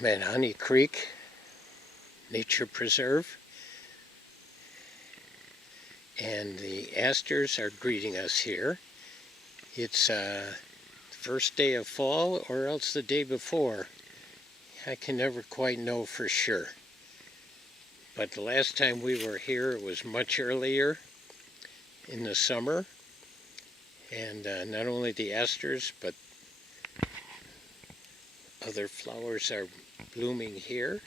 I'm at Honey Creek Nature Preserve, and the asters are greeting us here. It's the first day of fall, or else the day before. I can never quite know for sure. But the last time we were here, it was much earlier in the summer, and not only the asters, but other flowers are blooming here.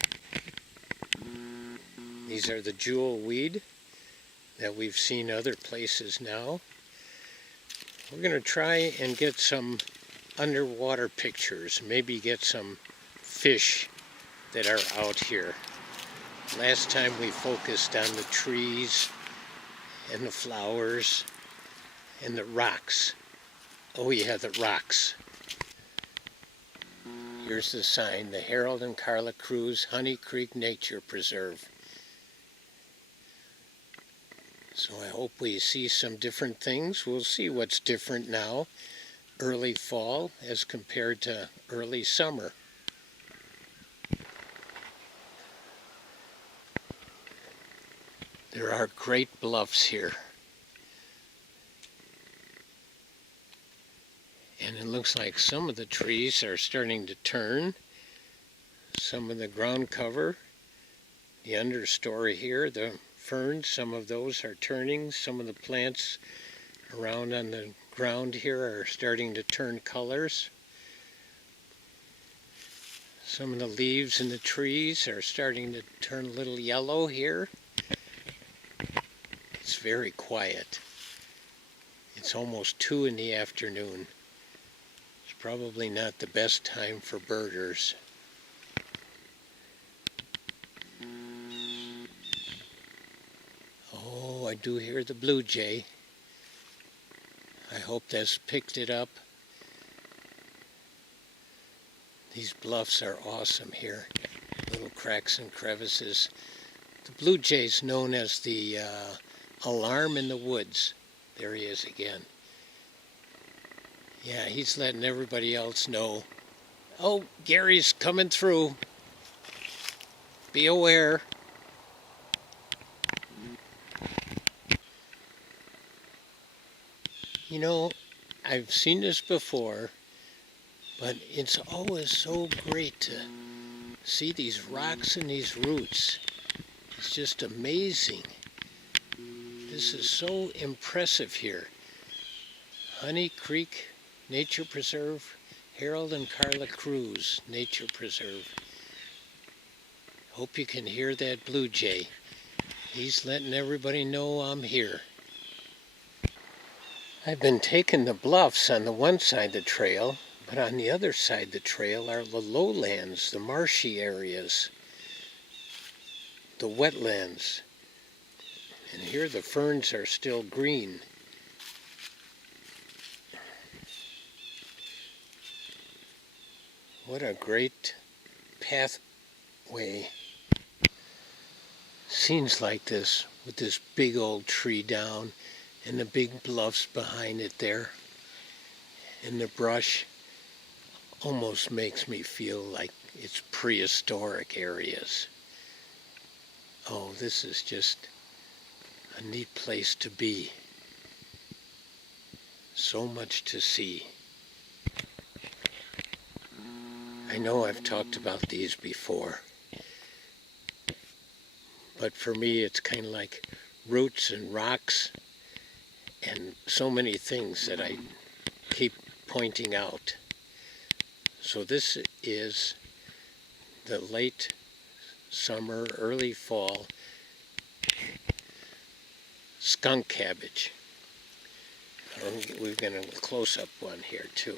These are the jewel weed that we've seen other places now. We're going to try and get some underwater pictures, maybe get some fish that are out here. Last time we focused on the trees and the flowers and the rocks. Oh yeah, the rocks. Here's the sign, the Harold and Carla Cruz Honey Creek Nature Preserve. So I hope we see some different things. We'll see what's different now, early fall as compared to early summer. There are great bluffs here. And it looks like some of the trees are starting to turn. Some of the ground cover, the understory here, the ferns, some of those are turning. Some of the plants around on the ground here are starting to turn colors. Some of the leaves in the trees are starting to turn a little yellow here. It's very quiet. It's almost 2 in the afternoon. It's probably not the best time for birders. Oh, I do hear the blue jay. I hope that's picked it up. These bluffs are awesome here. Little cracks and crevices. The blue jay's known as the alarm in the woods. There he is again. Yeah, he's letting everybody else know. Oh, Gary's coming through. Be aware. You know, I've seen this before, but it's always so great to see these rocks and these roots. It's just amazing. This is so impressive here. Honey Creek Nature Preserve, Harold and Carla Cruz Nature Preserve. Hope you can hear that blue jay. He's letting everybody know I'm here. I've been taking the bluffs on the one side of the trail, but on the other side of the trail are the lowlands, the marshy areas, the wetlands. And here the ferns are still green. What a great pathway. Scenes like this, with this big old tree down, and the big bluffs behind it there, and the brush, almost makes me feel like it's prehistoric areas. Oh, this is just a neat place to be. So much to see. I know I've talked about these before, but for me it's kind of like roots and rocks and so many things that I keep pointing out. So this is the late summer, early fall skunk cabbage. We've got a close-up one here too.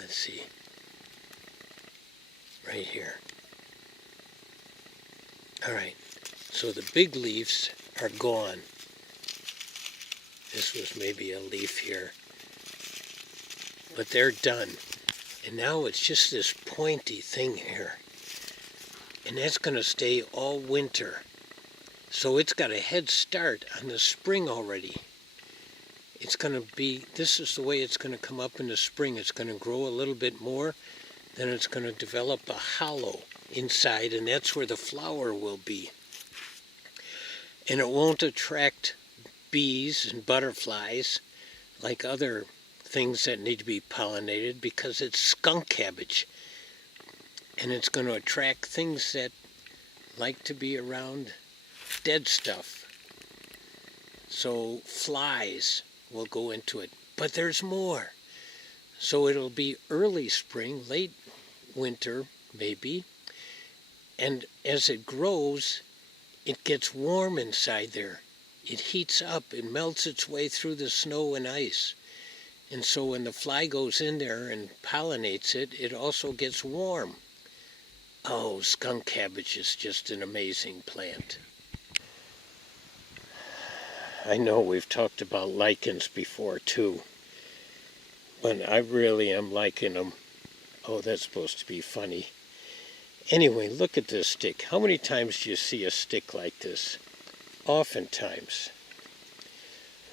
Let's see. Right here. All right. So the big leaves are gone. This was maybe a leaf here. But they're done. And now it's just this pointy thing here. And that's going to stay all winter. So it's got a head start on the spring already. it's going to be, this is the way it's going to come up in the spring. It's going to grow a little bit more, then it's going to develop a hollow inside, and that's where the flower will be. And it won't attract bees and butterflies like other things that need to be pollinated, because it's skunk cabbage. And it's going to attract things that like to be around dead stuff. So flies will go into it. But there's more. So it'll be early spring, late winter maybe. And as it grows, it gets warm inside there. It heats up. It melts its way through the snow and ice. And so when the fly goes in there and pollinates it, it also gets warm. Oh, skunk cabbage is just an amazing plant. I know we've talked about lichens before too, but I really am liking them. Oh, that's supposed to be funny. Anyway, look at this stick. How many times do you see a stick like this? Oftentimes.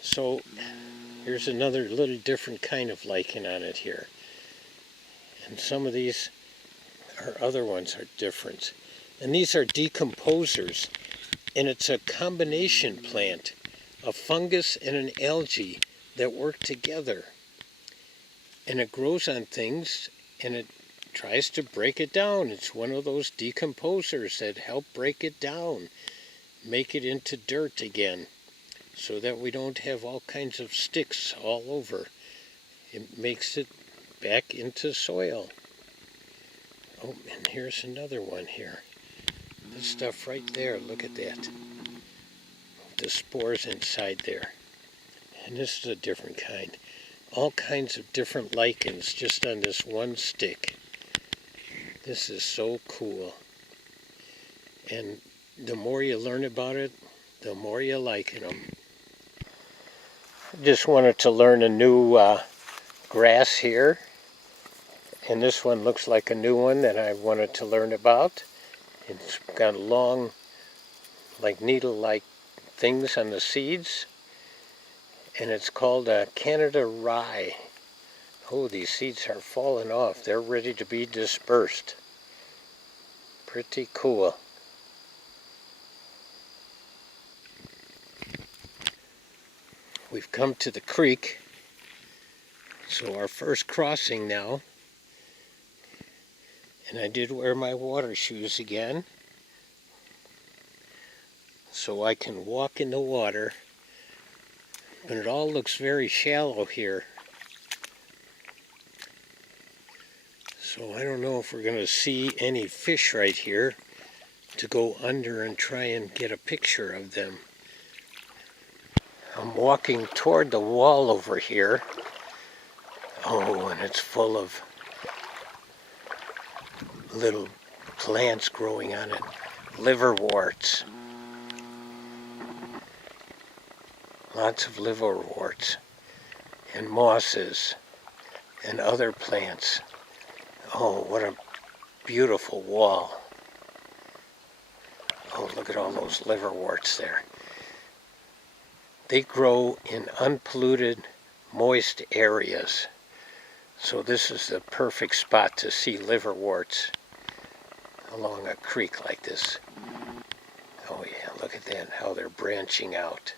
So here's another little different kind of lichen on it here. And some of these other ones are different. And these are decomposers. And it's a combination plant, a fungus and an algae that work together. And it grows on things and it tries to break it down. It's one of those decomposers that help break it down, make it into dirt again, so that we don't have all kinds of sticks all over. It makes it back into soil. Oh, and here's another one here. This stuff right there, look at that. The spores inside there. And this is a different kind. All kinds of different lichens just on this one stick. This is so cool. And the more you learn about it, the more you like them. Just wanted to learn a new grass here. And this one looks like a new one that I wanted to learn about. It's got long, like needle-like things on the seeds. And it's called a Canada rye. Oh, these seeds are falling off. They're ready to be dispersed. Pretty cool. We've come to the creek. So our first crossing now. And I did wear my water shoes again, so I can walk in the water. But it all looks very shallow here. So I don't know if we're going to see any fish right here to go under and try and get a picture of them. I'm walking toward the wall over here. Oh, and it's full of little plants growing on it. Liverworts. Lots of liverworts and mosses and other plants. Oh, what a beautiful wall. Oh, look at all those liverworts there. They grow in unpolluted, moist areas. So this is the perfect spot to see liverworts along a creek like this. Oh yeah, look at that, how they're branching out.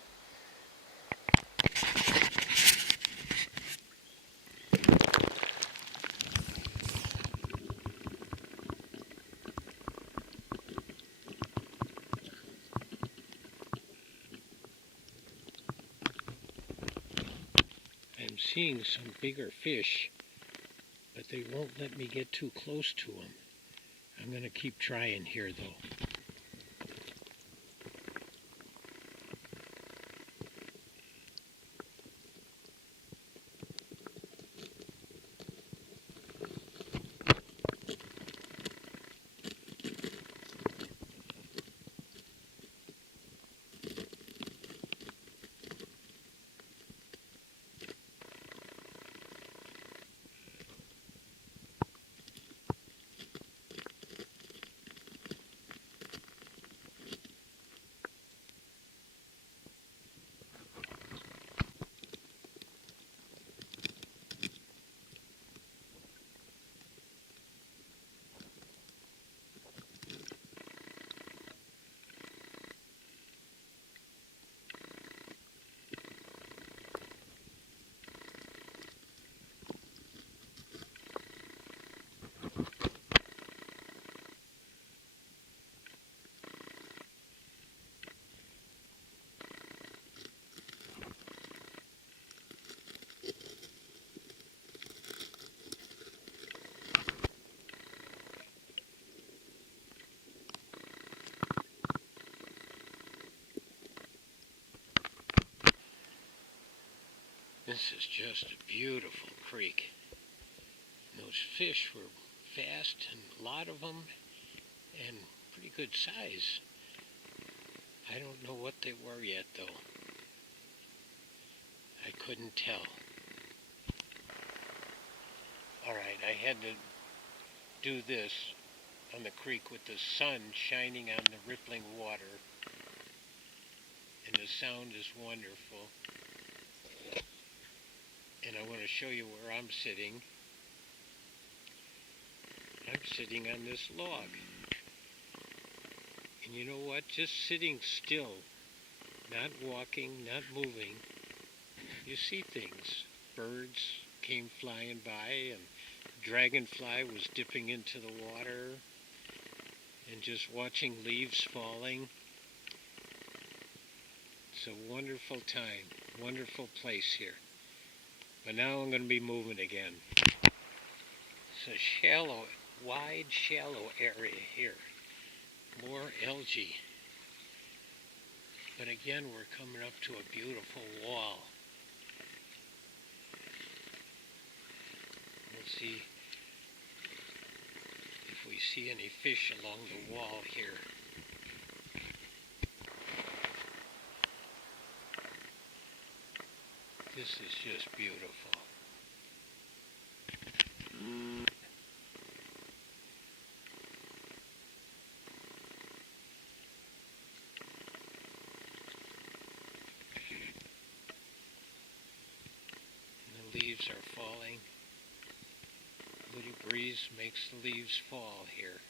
I'm seeing some bigger fish, but they won't let me get too close to them. I'm going to keep trying here though. This is just a beautiful creek. And those fish were fast, and a lot of them, and pretty good size. I don't know what they were yet, though. I couldn't tell. Alright, I had to do this on the creek with the sun shining on the rippling water. And the sound is wonderful. And I want to show you where I'm sitting. I'm sitting on this log. And you know what? Just sitting still, not walking, not moving, you see things. Birds came flying by, and dragonfly was dipping into the water, and just watching leaves falling. It's a wonderful time, wonderful place here. But now I'm going to be moving again. It's a shallow, wide, shallow area here. More algae. But again, we're coming up to a beautiful wall. We'll see if we see any fish along the wall here. This is just beautiful. And the leaves are falling. A little breeze makes the leaves fall here.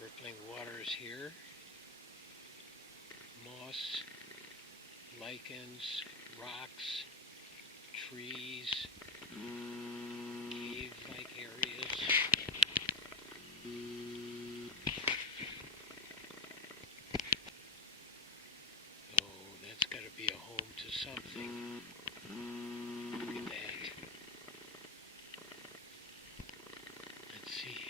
Rippling waters here. Moss, lichens, rocks, trees, cave-like areas. Oh, that's got to be a home to something. Look at that. Let's see here.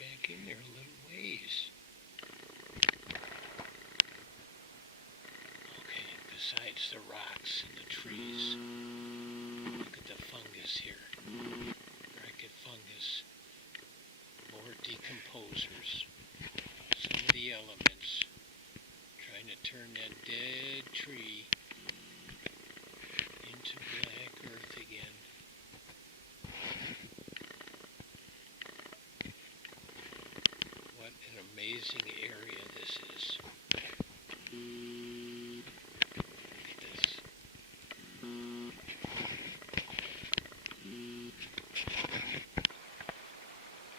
Back in there a little ways. Okay, besides the rocks and the trees, look at the fungus here. Bracket fungus. More decomposers. Some of the elements. Trying to turn that dead tree into black earth again. Amazing area this is. Look at this.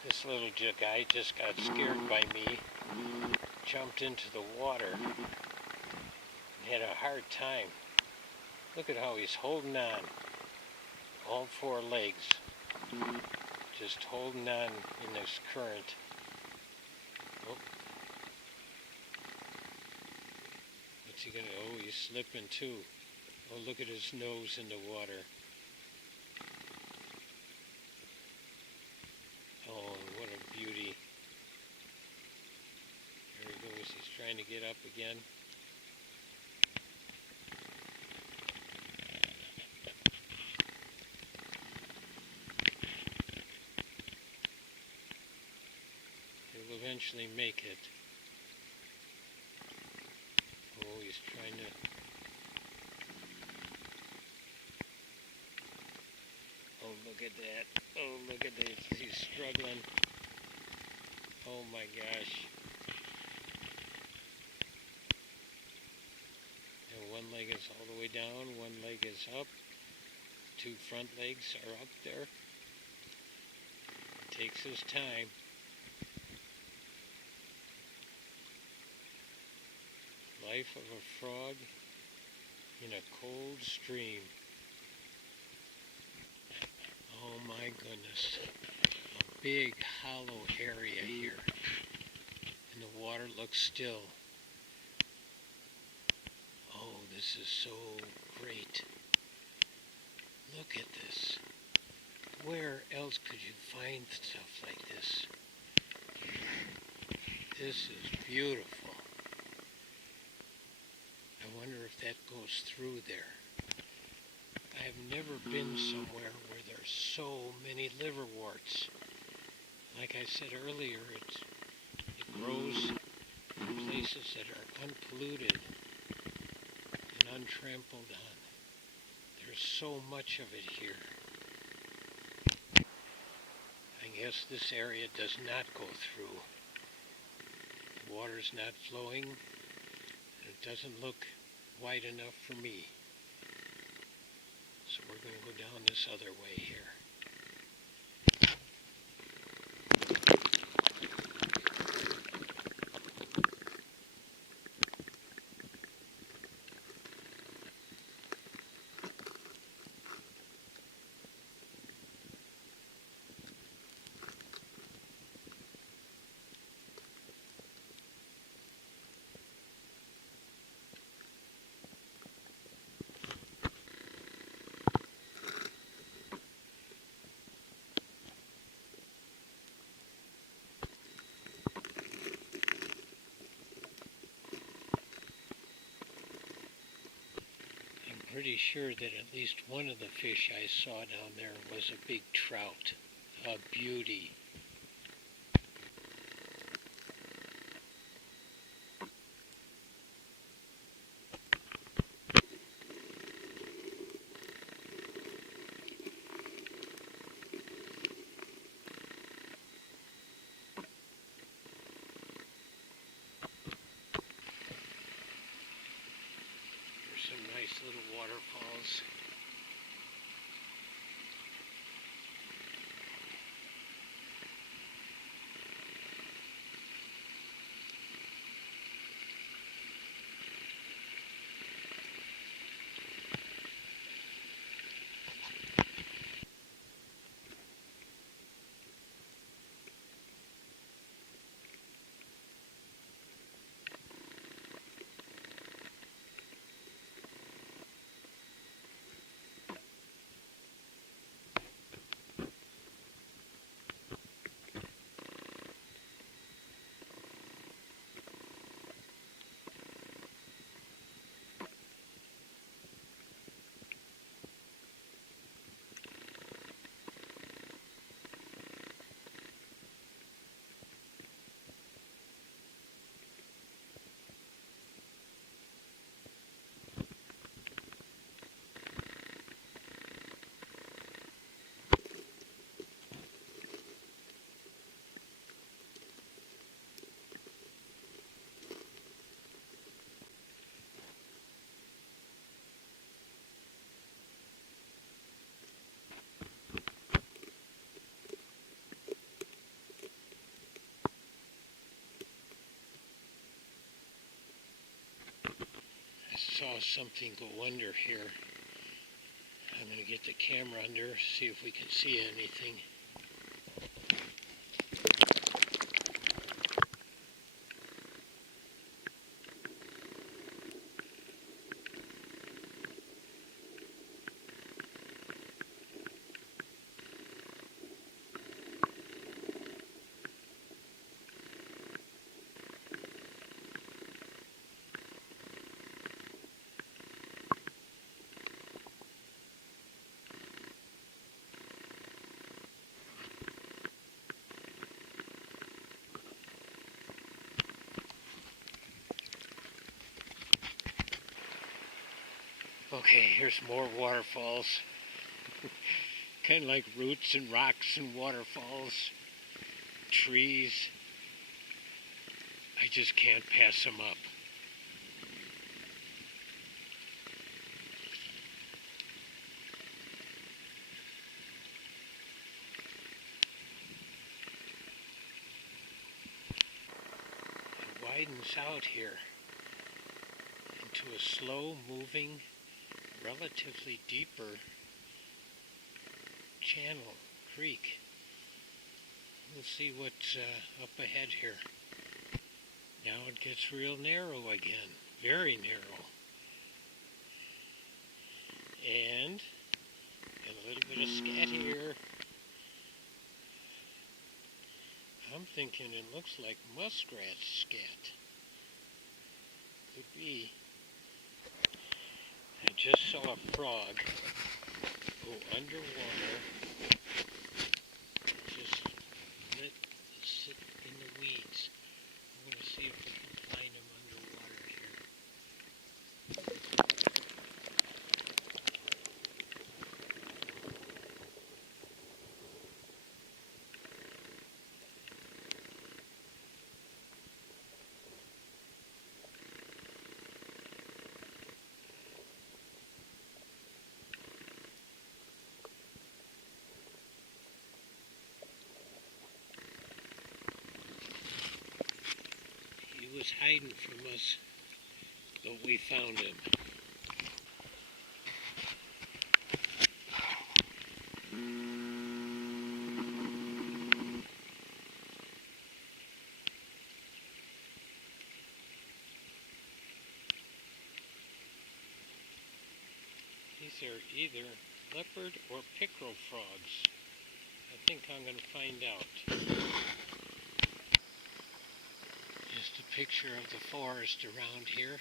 This little guy just got scared by me, jumped into the water, and had a hard time. Look at how he's holding on. All four legs. Just holding on in this current. Oh. What's he gonna, oh, he's slipping too. Oh, look at his nose in the water. Oh, what a beauty. There he goes, he's trying to get up again. He'll eventually make it. Oh, he's trying to... Oh, look at that. Oh, look at this. He's struggling. Oh my gosh. And one leg is all the way down, one leg is up. Two front legs are up there. It takes his time. Life of a frog in a cold stream. Oh, Oh my goodness. A big hollow area here. And the water looks still. Oh, this is so great. Look at this. Where else could you find stuff like this? This is beautiful. I wonder if that goes through there. I've never been somewhere where there's so many liverworts. Like I said earlier, it grows in places that are unpolluted and untrampled on. There's so much of it here. I guess this area does not go through. The water's not flowing, and it doesn't look wide enough for me. So we're going to go down this other way here. Pretty sure that at least one of the fish I saw down there was a big trout, a beauty. There's some nice little waterfalls. Saw something go under here. I'm going to get the camera under, see if we can see anything. Okay, here's more waterfalls. Kind of like roots and rocks and waterfalls, trees. I just can't pass them up. It widens out here into a slow moving, relatively deeper channel, creek. We'll see what's up ahead here. Now it gets real narrow again, very narrow. And a little bit of scat here. I'm thinking it looks like muskrat scat. Could be. I just saw a frog go underwater. Just sit in the weeds. I'm going to see if we can find him underwater here. He was hiding from us, but we found him. These are either leopard or pickerel frogs. I think I'm going to find out. Just a picture of the forest around here.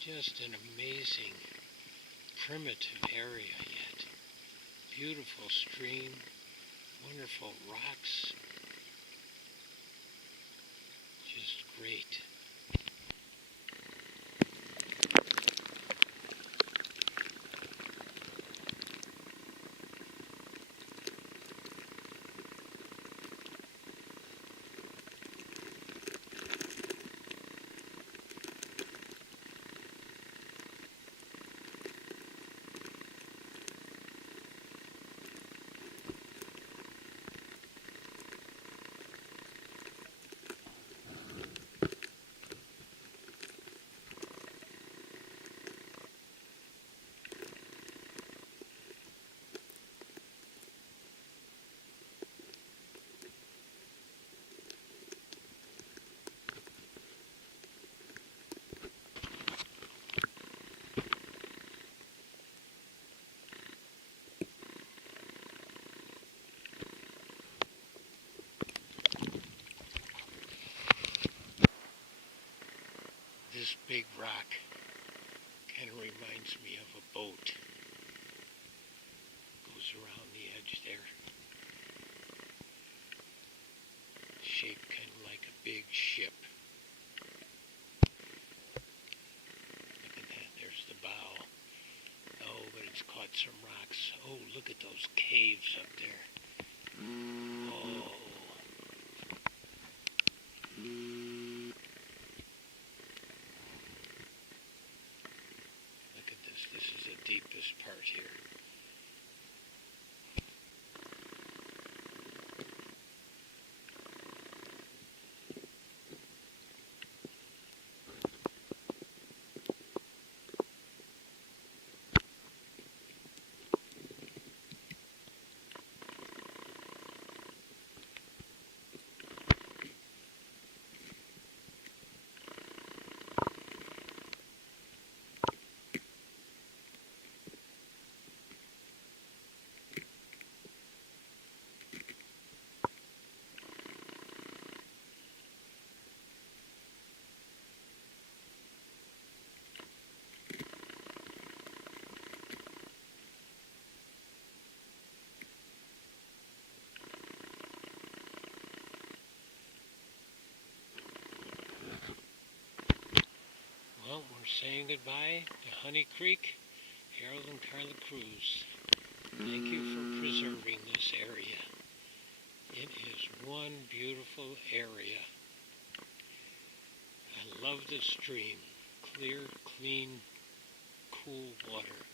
Just an amazing, primitive area yet. Beautiful stream, wonderful rocks. Just great. This big rock kind of reminds me of a boat. Goes around the edge there. Shaped kind of like a big ship. Look at that, there's the bow. Oh, but it's caught some rocks. Oh, look at those caves up there. Oh. This is the deepest part here. Well, we're saying goodbye to Honey Creek, Harold and Carla Cruz. Thank you for preserving this area. It is one beautiful area. I love the stream. Clear, clean, cool water.